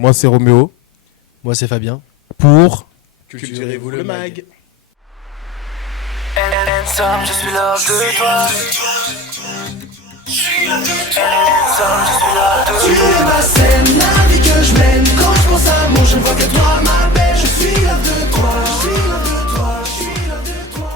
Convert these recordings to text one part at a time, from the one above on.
Moi, c'est Roméo. Moi, c'est Fabien. Pour Culturez-vous le mag. Ensemble, je suis l'homme de toi. Ensemble, je suis l'homme de toi. Tu es ma scène, la vie que je mène. Quand je pense à mon, je ne vois que toi, ma belle. Je suis l'homme de toi, je suis l'homme de toi, je suis l'homme de toi.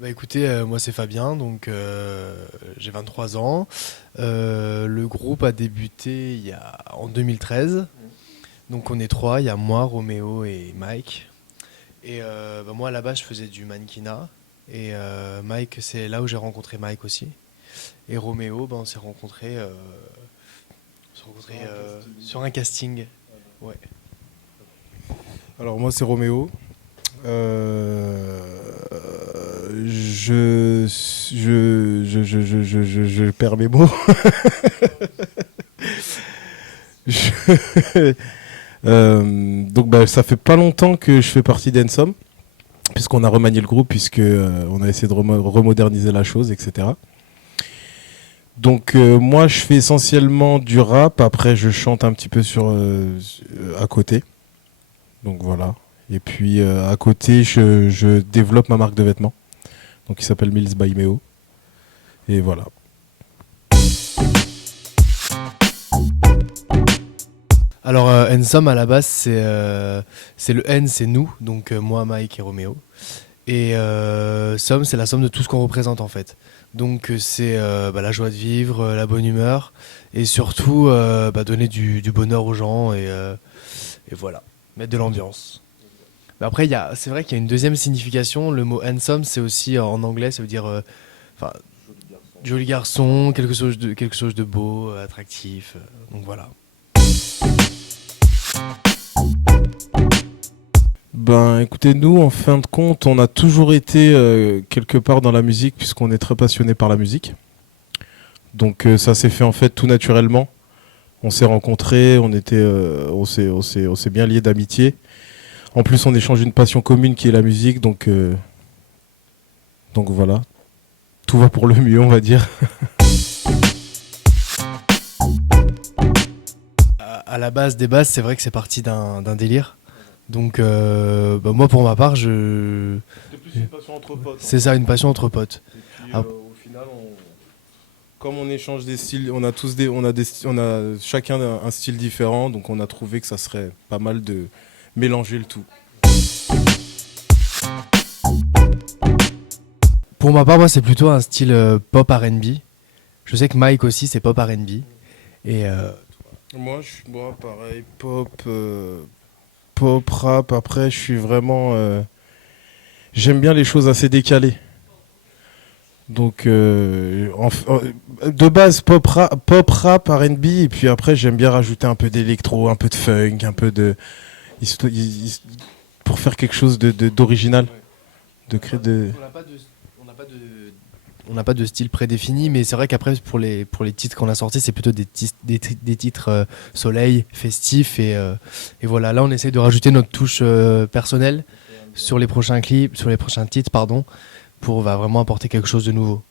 Bah écoutez, moi c'est Fabien, donc j'ai 23 ans. Le groupe a débuté en 2013. Donc on est trois, il y a moi, Roméo et Mike. Et moi à la base je faisais du mannequinat. Et Mike, c'est là où j'ai rencontré Mike aussi. Et Roméo, on s'est rencontrés sur un casting. Ouais. Alors moi c'est Roméo. Je perds mes mots. Donc ça fait pas longtemps que je fais partie d'Ensom, puisqu'on a remanié le groupe, on a essayé de remoderniser la chose, etc. Donc moi je fais essentiellement du rap, après je chante un petit peu à côté. Donc voilà. Et puis à côté je développe ma marque de vêtements, donc qui s'appelle Mills by Meo. Et voilà. Alors Ensom à la base c'est le N, c'est nous, donc moi, Mike et Roméo. Et Somme, c'est la somme de tout ce qu'on représente en fait. Donc c'est la joie de vivre, la bonne humeur et surtout donner du bonheur aux gens et voilà, mettre de l'ambiance. Mais après c'est vrai qu'il y a une deuxième signification. Le mot handsome, c'est aussi en anglais, ça veut dire joli garçon, quelque chose de beau, attractif. Donc voilà. Écoutez, nous, en fin de compte, on a toujours été quelque part dans la musique, puisqu'on est très passionné par la musique. Donc ça s'est fait en fait tout naturellement. On s'est rencontrés, on s'est bien liés d'amitié. En plus, on échange une passion commune qui est la musique, donc voilà. Tout va pour le mieux, on va dire. À la base des bases, c'est vrai que c'est parti d'un délire. Donc moi pour ma part, C'est plus une passion entre potes. C'est ça, une passion entre potes. Et puis, au final, comme on échange des styles, on a chacun un style différent, donc on a trouvé que ça serait pas mal de mélanger le tout. Pour ma part, moi c'est plutôt un style pop R&B. Je sais que Mike aussi c'est pop R&B. Et Moi pareil, pop rap. Après, je suis vraiment, j'aime bien les choses assez décalées. Donc de base pop rap R&B, et puis après j'aime bien rajouter un peu d'électro, un peu de funk, un peu de pour faire quelque chose d'original. On n'a pas de style prédéfini, mais c'est vrai qu'après pour les titres qu'on a sortis, c'est plutôt des titres soleil, festifs et voilà. Là, on essaye de rajouter notre touche personnelle sur les prochains clips, sur les prochains titres, pour vraiment apporter quelque chose de nouveau.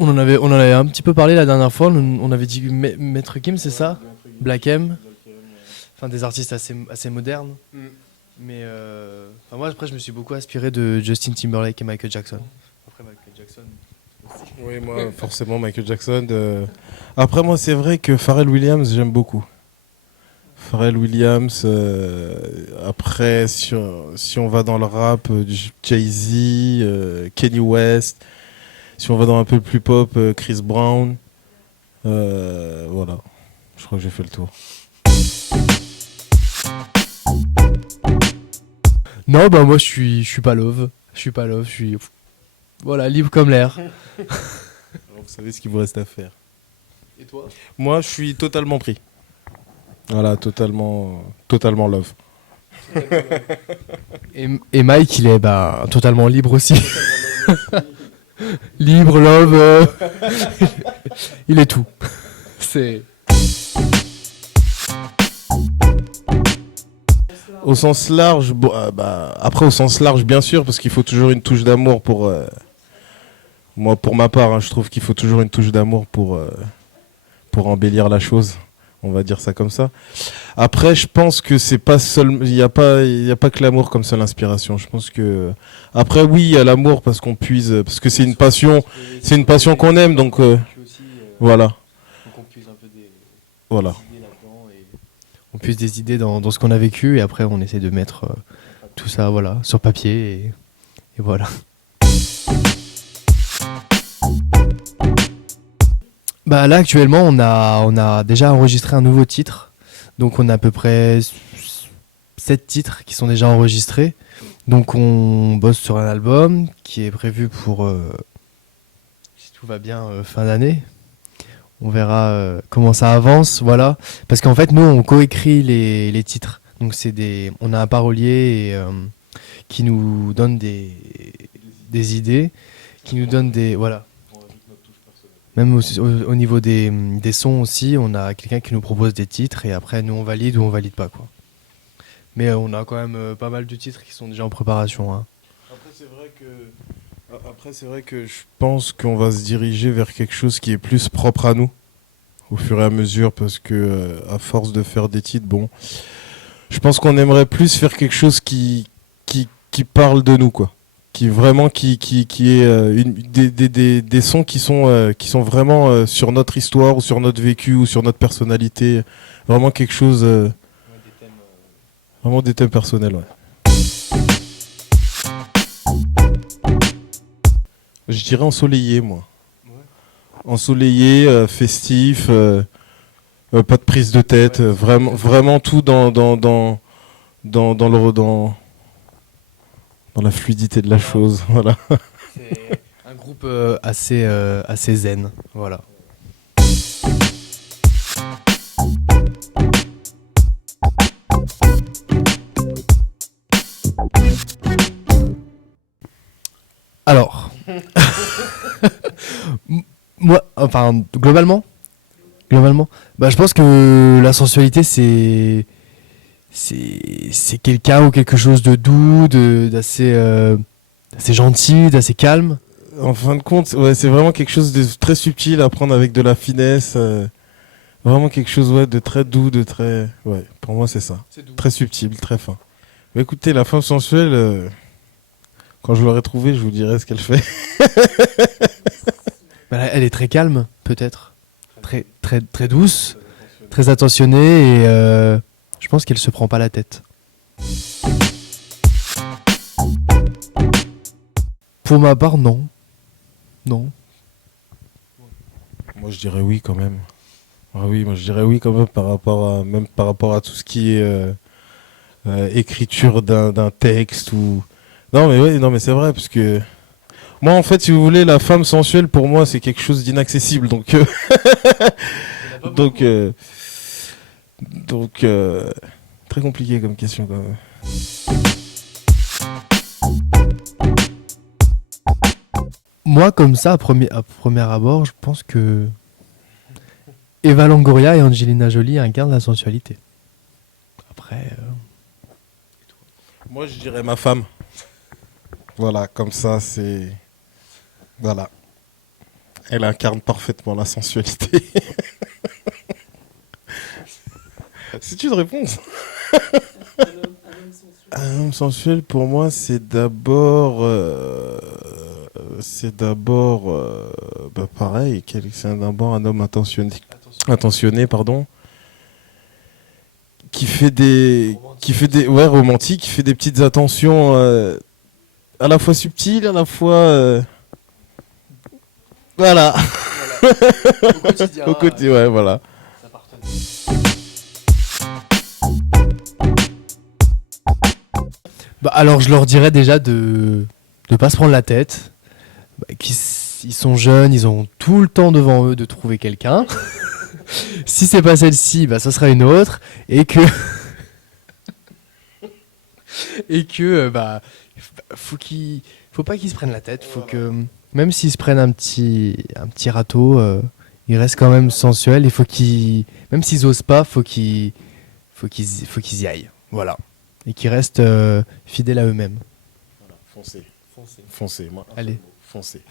On en avait un petit peu parlé la dernière fois. On avait dit Maître Kim, c'est ça? Black M. Enfin, des artistes assez modernes. Mais moi après je me suis beaucoup inspiré de Justin Timberlake et Michael Jackson. Après Michael Jackson. Oui, moi forcément Michael Jackson. Après moi c'est vrai que Pharrell Williams j'aime beaucoup. Pharrell Williams. Après si on va dans le rap, Jay-Z, Kanye West. Si on va dans un peu plus pop, Chris Brown. Voilà. Je crois que j'ai fait le tour. Non, moi je suis pas love. Je suis voilà, libre comme l'air. Alors, vous savez ce qu'il vous reste à faire. Et toi? Moi, je suis totalement pris. Voilà, totalement love. Et Mike, il est totalement libre aussi. Libre, love. Il est tout. C'est... Au sens large, après au sens large bien sûr, parce qu'il faut toujours une touche d'amour Moi, pour ma part, hein, je trouve qu'il faut toujours une touche d'amour pour embellir la chose. On va dire ça comme ça. Après, je pense que c'est pas seul, il y a pas que l'amour comme seule inspiration. Je pense que après, oui, il y a l'amour parce qu'on puise, parce que c'est une passion qu'on aime, donc voilà, voilà. On puise des idées dans ce qu'on a vécu et après on essaie de mettre tout ça voilà, sur papier et voilà. Bah là actuellement on a déjà enregistré un nouveau titre. Donc on a à peu près 7 titres qui sont déjà enregistrés. Donc on bosse sur un album qui est prévu pour, si tout va bien, fin d'année. On verra comment ça avance, voilà. Parce qu'en fait nous on coécrit les titres. Donc on a un parolier qui nous donne des idées, qui nous donne des... Voilà. Même au niveau des sons aussi, on a quelqu'un qui nous propose des titres et après nous on valide ou on valide pas quoi. Mais on a quand même pas mal de titres qui sont déjà en préparation. Hein. Après c'est vrai que je pense qu'on va se diriger vers quelque chose qui est plus propre à nous au fur et à mesure parce que à force de faire des titres, bon, je pense qu'on aimerait plus faire quelque chose qui parle de nous quoi. Qui vraiment qui est des sons qui sont vraiment sur notre histoire ou sur notre vécu ou sur notre personnalité, vraiment quelque chose vraiment des thèmes personnels, ouais. Je dirais ensoleillé, moi. Ensoleillé, festif, pas de prise de tête, vraiment tout dans la fluidité de la chose, voilà. C'est un groupe assez zen, voilà. Alors, moi, enfin, globalement, bah, je pense que la sensualité, c'est quelqu'un ou quelque chose de doux, d'assez gentil, d'assez calme. En fin de compte, ouais, c'est vraiment quelque chose de très subtil à prendre avec de la finesse. Vraiment quelque chose de très doux, de très... Ouais, pour moi c'est ça. Très subtil, très fin. Mais écoutez, la femme sensuelle, quand je l'aurai trouvée, je vous dirai ce qu'elle fait. Bah, elle est très calme, peut-être. Très douce, très attentionnée et je pense qu'elle se prend pas la tête. Pour ma part, non. Non. Moi je dirais oui quand même. Ah oui, moi je dirais oui quand même par rapport à tout ce qui est écriture d'un texte ou... Non mais oui, non mais c'est vrai parce que moi en fait si vous voulez la femme sensuelle pour moi c'est quelque chose d'inaccessible donc donc très compliqué comme question quand même. Moi, comme ça, à premier abord, je pense que Eva Longoria et Angelina Jolie incarnent la sensualité. Après... Moi je dirais ma femme. Voilà, comme ça c'est... Voilà. Elle incarne parfaitement la sensualité. C'est une réponse. Un homme sensuel pour moi c'est d'abord pareil, c'est d'abord un homme attentionné pardon, qui fait des romantique, qui fait des petites attentions à la fois subtiles, à la fois voilà. Au quotidien. Au quotidien, ouais, voilà. Bah, alors, je leur dirais déjà de pas se prendre la tête. Bah, ils sont jeunes, ils ont tout le temps devant eux de trouver quelqu'un. Si c'est pas celle-ci, bah, ça sera une autre. Et que bah, faut pas qu'ils se prennent la tête. Faut que même s'ils se prennent un petit râteau, ils restent quand même sensuels. Il faut même s'ils osent pas, faut qu'ils y aillent. Voilà. Et qu'ils restent fidèles à eux-mêmes. Voilà, foncez. Moi, allez. Foncez.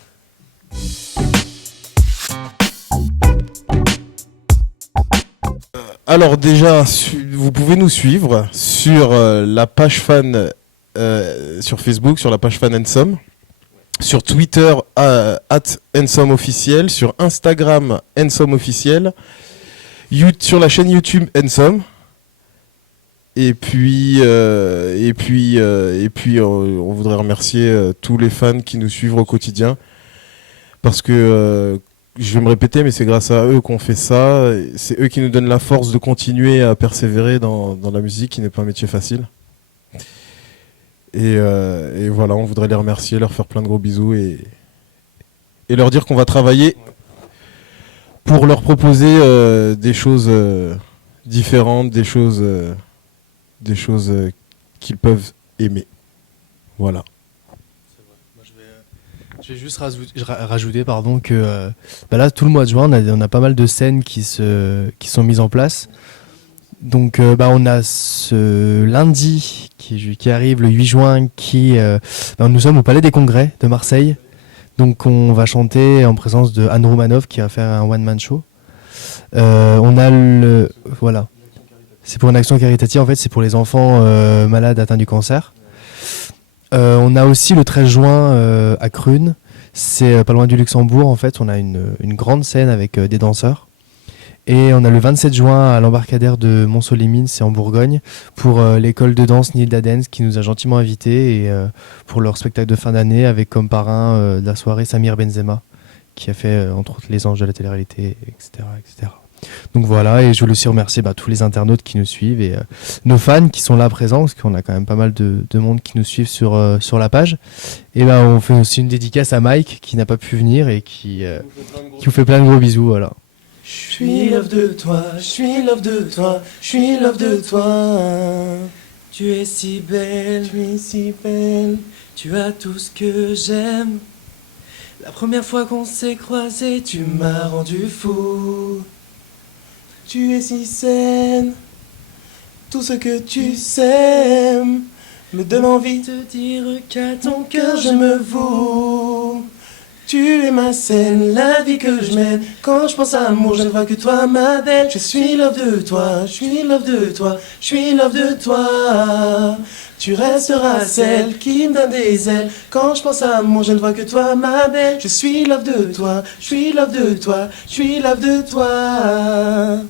Alors déjà, vous pouvez nous suivre sur la page fan sur Facebook, sur la page fan Ensom, sur Twitter @EnsomOfficiel, sur Instagram EnsomOfficiel, sur la chaîne YouTube Ensom. Et puis, on voudrait remercier tous les fans qui nous suivent au quotidien, parce que je vais me répéter, mais c'est grâce à eux qu'on fait ça. C'est eux qui nous donnent la force de continuer à persévérer dans la musique, qui n'est pas un métier facile. Et voilà, on voudrait les remercier, leur faire plein de gros bisous et leur dire qu'on va travailler pour leur proposer des choses différentes, des choses qu'ils peuvent aimer. Voilà. Je vais juste rajouter que là, tout le mois de juin, on a pas mal de scènes qui sont mises en place. Donc on a ce lundi qui arrive, le 8 juin, nous sommes au Palais des Congrès de Marseille. Donc on va chanter en présence de Anne Roumanoff qui va faire un one-man show. Voilà. C'est pour une action caritative, en fait, c'est pour les enfants malades atteints du cancer. On a aussi le 13 juin à Crune, c'est pas loin du Luxembourg, en fait, on a une grande scène avec des danseurs. Et on a le 27 juin à l'embarcadère de Mont-Solimine, c'est en Bourgogne, pour l'école de danse Nilda Dance qui nous a gentiment invités et pour leur spectacle de fin d'année avec comme parrain de la soirée Samir Benzema qui a fait entre autres Les Anges de la télé-réalité, etc., etc. Donc voilà, et je voulais aussi remercier tous les internautes qui nous suivent et nos fans qui sont là présents, parce qu'on a quand même pas mal de monde qui nous suivent sur la page. Et on fait aussi une dédicace à Mike qui n'a pas pu venir et qui vous fait plein de gros bisous. Voilà. Je suis love de toi, je suis love de toi, je suis love de toi. Tu es si belle, tu es si belle, tu as tout ce que j'aime. La première fois qu'on s'est croisés, tu m'as rendu fou. Tu es si saine, tout ce que tu sèmes me donne envie de dire qu'à ton cœur je me voue. Tu es ma scène, la vie que je mène. Quand je pense à amour, je ne vois que toi, ma belle. Je suis love de toi, je suis love de toi, je suis love de toi. Tu resteras celle qui me donne des ailes. Quand je pense à amour, je ne vois que toi, ma belle. Je suis love de toi, je suis love de toi, je suis love de toi.